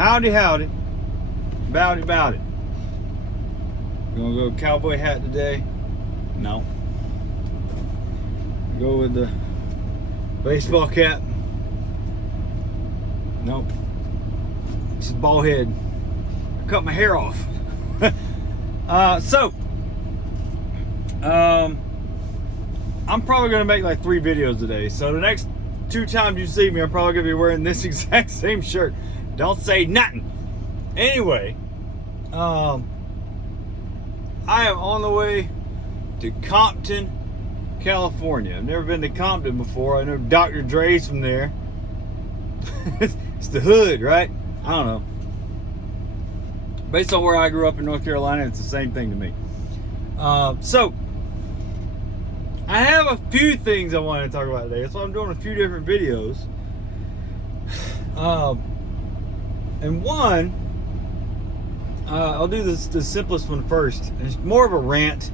Howdy, howdy. Bowdy, bowdy. Gonna go cowboy hat today? No. Go with the baseball cap? Nope. Just bald head. I cut my hair off. I'm probably gonna make like 3 videos today. So the next 2 times you see me, I'm probably gonna be wearing this exact same shirt. Don't say nothing. Anyway, I am on the way to Compton, California. I've never been to Compton before. I know Dr. Dre's from there. It's the hood, right? I don't know. Based on where I grew up in North Carolina, it's the same thing to me. So, I have a few things I want to talk about today. That's why I'm doing a few different videos. And one, I'll do the simplest one first. It's more of a rant,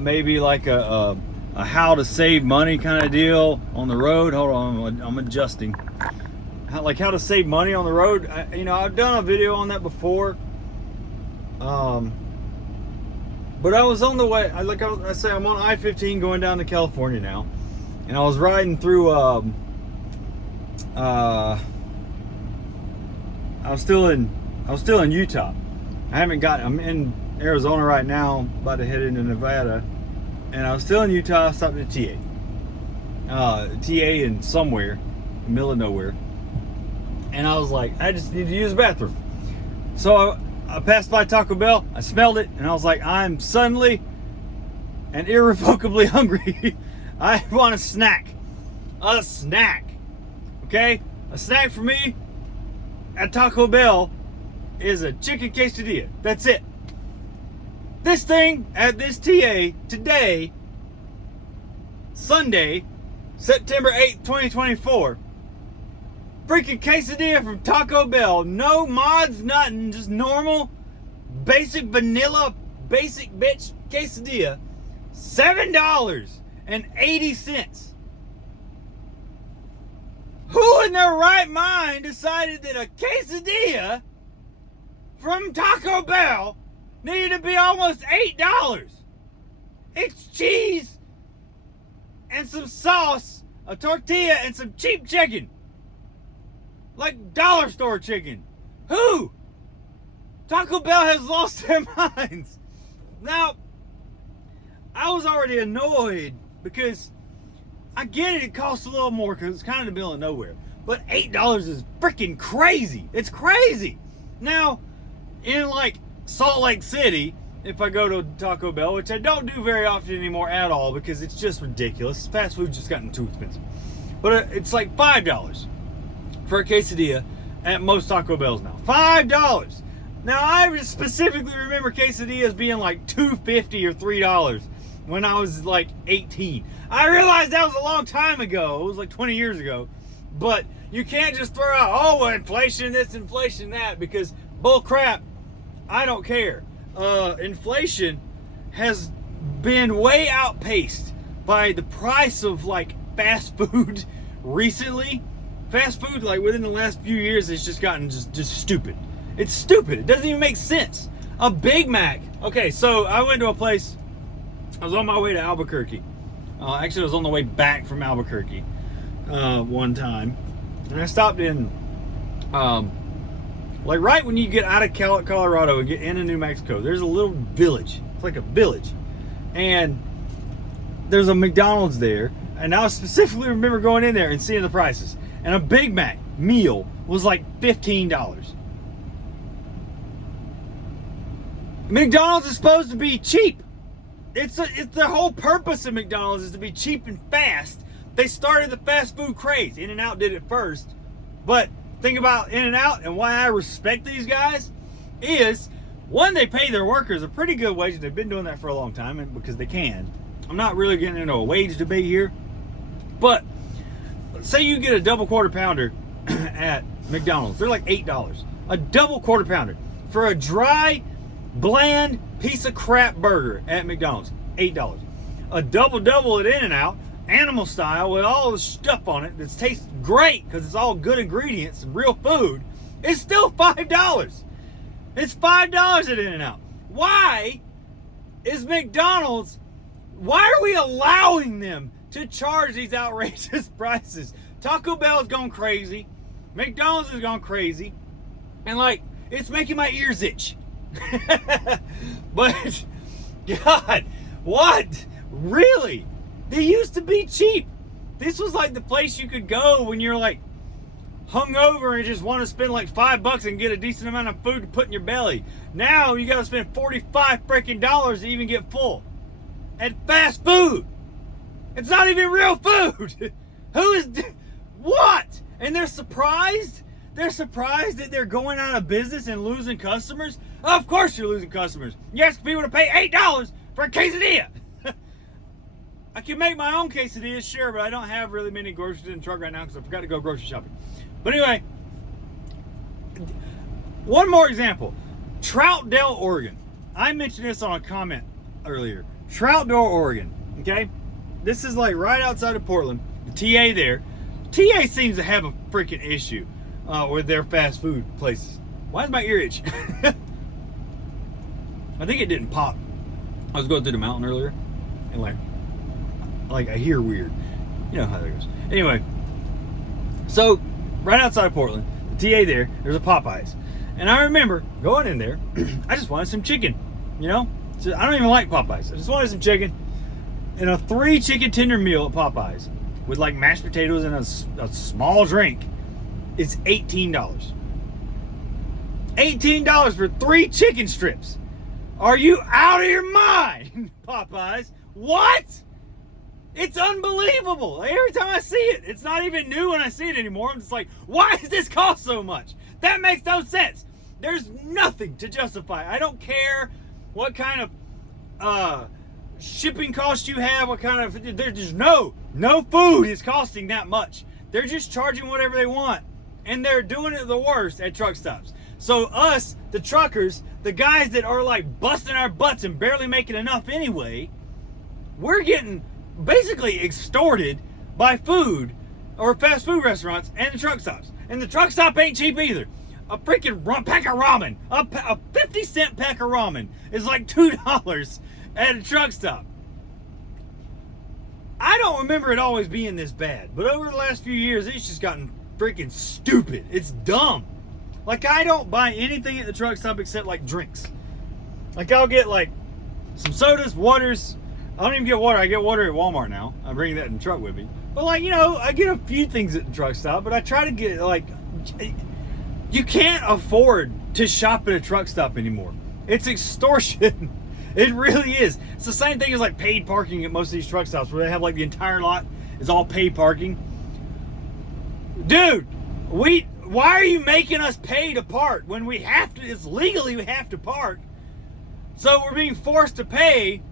maybe like a how to save money kind of deal on the road. Hold on, I'm adjusting. How to save money on the road. I've done a video on that before. But I was on the way. I say I'm on I-15 going down to California now, and I was riding through. I was still in Utah. I'm in Arizona right now, about to head into Nevada, and I was still in Utah. I stopped at TA in somewhere, in the middle of nowhere, and I was like, I just need to use the bathroom. So I passed by Taco Bell, I smelled it, and I was like, I'm suddenly and irrevocably hungry. I want a snack. A snack. Okay? A snack for me at Taco Bell is a chicken quesadilla. That's it. This thing at this TA today, Sunday, September 8th, 2024, freaking quesadilla from Taco Bell. No mods, nothing. Just normal, basic vanilla, basic bitch quesadilla. $7.80. Who in their right mind decided that a quesadilla from Taco Bell needed to be almost $8? It's cheese and some sauce, a tortilla, and some cheap chicken. Like dollar store chicken. Who? Taco Bell has lost their minds. Now, I was already annoyed because I get it costs a little more because it's kind of in the middle of nowhere. But $8 is freaking crazy. It's crazy. Now, in like Salt Lake City, if I go to Taco Bell, which I don't do very often anymore at all because it's just ridiculous. Fast food's just gotten too expensive. But it's like $5 for a quesadilla at most Taco Bells now. $5. Now, I specifically remember quesadillas being like $2.50 or $3 when I was like 18. I realized that was a long time ago. It was like 20 years ago. But you can't just throw out, inflation this, inflation that, because bull crap, I don't care. Inflation has been way outpaced by the price of like fast food recently. Fast food, like within the last few years, has just gotten just stupid. It's stupid. It doesn't even make sense. A Big Mac. Okay, so I went to a place. I was on my way to Albuquerque. Actually, I was on the way back from Albuquerque one time. And I stopped in, like right when you get out of Colorado and get into New Mexico, there's a little village. It's like a village. And there's a McDonald's there. And I specifically remember going in there and seeing the prices. And a Big Mac meal was like $15. McDonald's is supposed to be cheap. It's the whole purpose of McDonald's is to be cheap and fast. They started the fast food craze. In-N-Out did it first. But think about In-N-Out and why I respect these guys is, one, they pay their workers a pretty good wage. They've been doing that for a long time and because they can. I'm not really getting into a wage debate here. But say you get a double quarter pounder at McDonald's. They're like $8. A double quarter pounder for a dry, bland piece of crap burger at McDonald's, $8. A double at In-N-Out, animal style, with all the stuff on it that tastes great because it's all good ingredients and real food, It's still $5. It's $5 at In-N-Out. Why is McDonald's, why are we allowing them to charge these outrageous prices? Taco Bell has gone crazy. McDonald's has gone crazy. And like, it's making my ears itch. But, God, what? Really? They used to be cheap. This was like the place you could go when you're like hungover and just want to spend like $5 and get a decent amount of food to put in your belly. Now you got to spend $45 freaking dollars to even get full at fast food. It's not even real food. Who is what? And they're surprised. They're surprised that they're going out of business and losing customers. Of course you're losing customers. You ask people to pay $8 for a quesadilla. I can make my own quesadillas, sure, but I don't have really many groceries in the truck right now because I forgot to go grocery shopping. But anyway, one more example. Troutdale, Oregon. I mentioned this on a comment earlier. Troutdale, Oregon, okay? This is like right outside of Portland. The TA there. TA seems to have a freaking issue with their fast food places. Why is my ear itch? I think it didn't pop. I was going through the mountain earlier and like I hear weird. You know how that goes. Anyway, so right outside of Portland, the TA there's a Popeyes. And I remember going in there, I just wanted some chicken, you know? So I don't even like Popeyes. I just wanted some chicken and a 3 chicken tender meal at Popeyes with like mashed potatoes and a small drink. It's $18. $18 for 3 chicken strips. Are you out of your mind, Popeyes? What? It's unbelievable. Every time I see it, it's not even new when I see it anymore. I'm just like, why does this cost so much? That makes no sense. There's nothing to justify. I don't care what kind of shipping cost you have, what kind of, there's no food is costing that much. They're just charging whatever they want. And they're doing it the worst at truck stops. So us, the truckers, the guys that are like busting our butts and barely making enough anyway, we're getting basically extorted by food or fast food restaurants and the truck stops. And the truck stop ain't cheap either. A freaking pack of ramen, a 50-cent pack of ramen is like $2 at a truck stop. I don't remember it always being this bad, but over the last few years, it's just gotten freaking stupid. It's dumb. Like, I don't buy anything at the truck stop except like drinks. Like, I'll get like some sodas, waters. I don't even get water. I get water at Walmart now. I bring that in the truck with me. But like, you know, I get a few things at the truck stop, but I try to get like, you can't afford to shop at a truck stop anymore. It's extortion. It really is. It's the same thing as like paid parking at most of these truck stops where they have like the entire lot is all paid parking. Dude, why are you making us pay to park when we have to? It's legally we have to park. So we're being forced to pay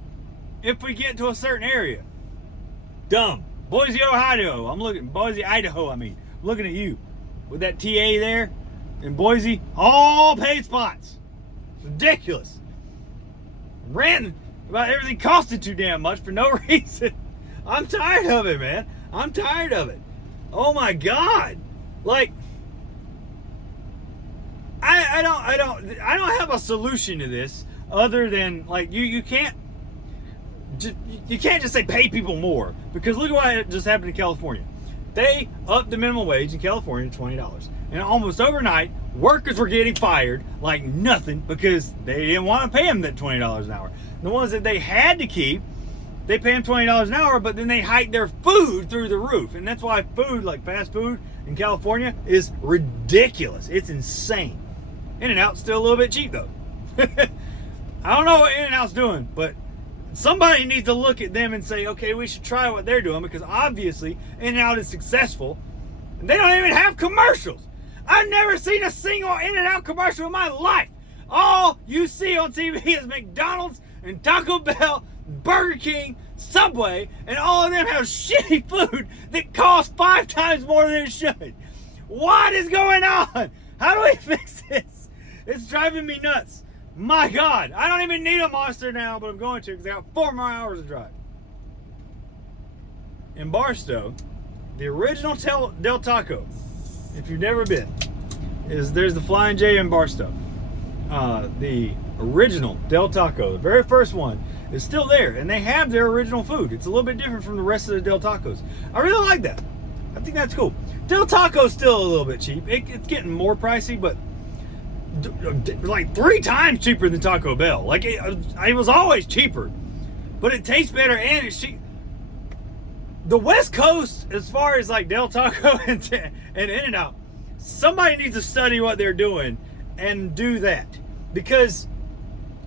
if we get to a certain area. Dumb. Boise, Idaho. Boise, Idaho, I'm looking at you. With that TA there in Boise, all paid spots. Ridiculous. Ranting about everything costing too damn much for no reason. I'm tired of it, man. I'm tired of it. Oh my God. Like, I don't have a solution to this other than like you can't just say pay people more, because look at what just happened in California. They upped the minimum wage in California to $20, and almost overnight workers were getting fired like nothing because they didn't want to pay them that $20 an hour. The ones that they had to keep, they pay them $20 an hour, but then they hike their food through the roof, and that's why food, like fast food in California, is ridiculous. It's insane. In-N-Out's still a little bit cheap though. I don't know what In-N-Out's doing, but somebody needs to look at them and say, okay, we should try what they're doing, because obviously In-N-Out is successful. And they don't even have commercials. I've never seen a single In-N-Out commercial in my life. All you see on TV is McDonald's and Taco Bell, Burger King, Subway, and all of them have shitty food that costs 5 times more than it should. What is going on? How do we fix this? It's driving me nuts. My God, I don't even need a Monster now, but I'm going to because I got 4 more hours to drive. In Barstow, the original Del Taco, if you've never been, is there's the Flying J and Barstow. The original Del Taco, the very first one, is still there, and they have their original food. It's a little bit different from the rest of the Del Tacos. I really like that. I think that's cool. Del Taco's still a little bit cheap. It's getting more pricey, but like 3 times cheaper than Taco Bell. Like it was always cheaper, but it tastes better and it's cheap. The West Coast, as far as like Del Taco and In-N-Out, somebody needs to study what they're doing and do that, because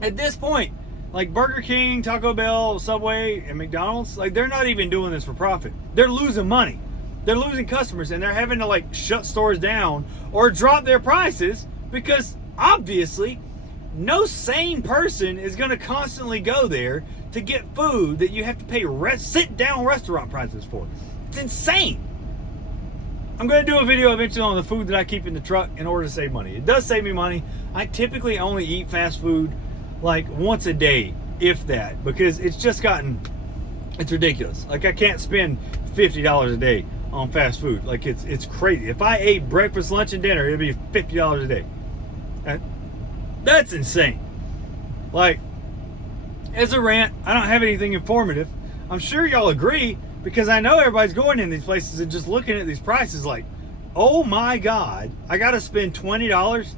at this point, like Burger King, Taco Bell, Subway, and McDonald's, like they're not even doing this for profit. They're losing money. They're losing customers, and they're having to like shut stores down or drop their prices, because obviously no sane person is going to constantly go there to get food that you have to pay sit down restaurant prices for. It's insane. I'm going to do a video eventually on the food that I keep in the truck in order to save money. It does save me money. I typically only eat fast food like once a day, if that, because it's just gotten, it's ridiculous. Like I can't spend $50 a day on fast food. Like it's crazy. If I ate breakfast, lunch, and dinner, it'd be $50 a day. That's insane. Like, as a rant, I don't have anything informative. I'm sure y'all agree, because I know everybody's going in these places and just looking at these prices like, oh my God, I gotta spend $20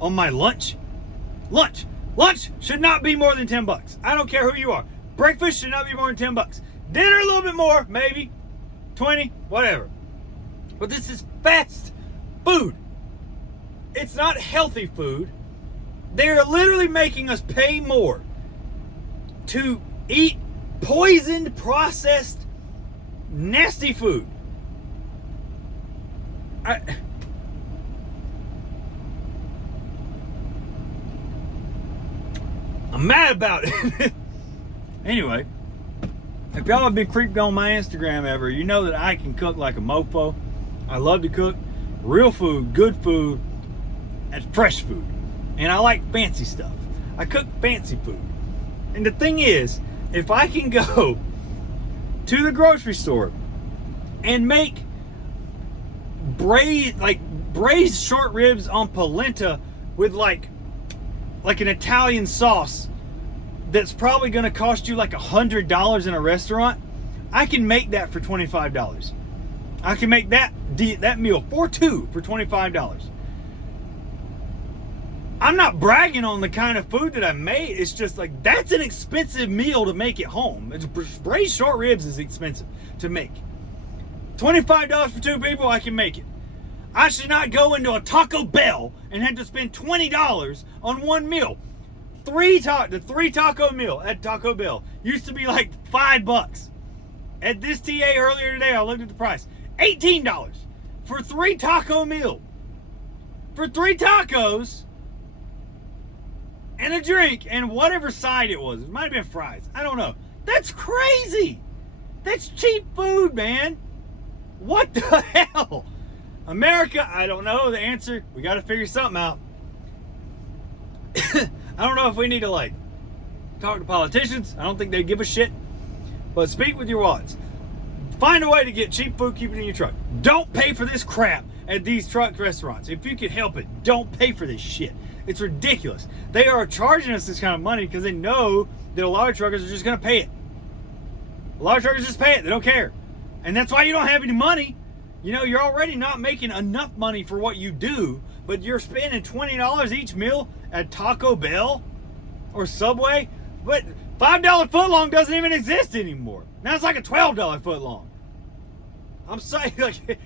on my lunch? Lunch should not be more than 10 bucks. I don't care who you are. Breakfast should not be more than 10 bucks. Dinner a little bit more, maybe 20, whatever. But this is fast food. It's not healthy food. They're literally making us pay more to eat poisoned, processed, nasty food. I'm mad about it. Anyway, if y'all have been creeped on my Instagram ever, you know that I can cook like a mofo. I love to cook real food, good food, and fresh food. And I like fancy stuff. I cook fancy food. And the thing is, if I can go to the grocery store and make braised short ribs on polenta with like an Italian sauce that's probably going to cost you like $100 in a restaurant, I can make that for $25. I can make that meal for 2 for $25. I'm not bragging on the kind of food that I made. It's just like, that's an expensive meal to make at home. Braised short ribs is expensive to make. $25 for 2 people, I can make it. I should not go into a Taco Bell and have to spend $20 on one meal. The 3 taco meal at Taco Bell used to be like $5. At this TA earlier today, I looked at the price. $18 for 3 taco meal. For 3 tacos and a drink and whatever side it was. It might have been fries. I don't know. That's crazy. That's cheap food, man. What the hell? America, I don't know the answer. We got to figure something out. I don't know if we need to like talk to politicians. I don't think they give a shit. But speak with your wallets. Find a way to get cheap food, keep it in your truck. Don't pay for this crap at these truck restaurants. If you can help it, don't pay for this shit. It's ridiculous. They are charging us this kind of money because they know that a lot of truckers are just going to pay it. A lot of truckers just pay it. They don't care. And that's why you don't have any money. You know, you're already not making enough money for what you do, but you're spending $20 each meal at Taco Bell or Subway. But $5 footlong doesn't even exist anymore. Now it's like a $12 footlong. I'm saying, like,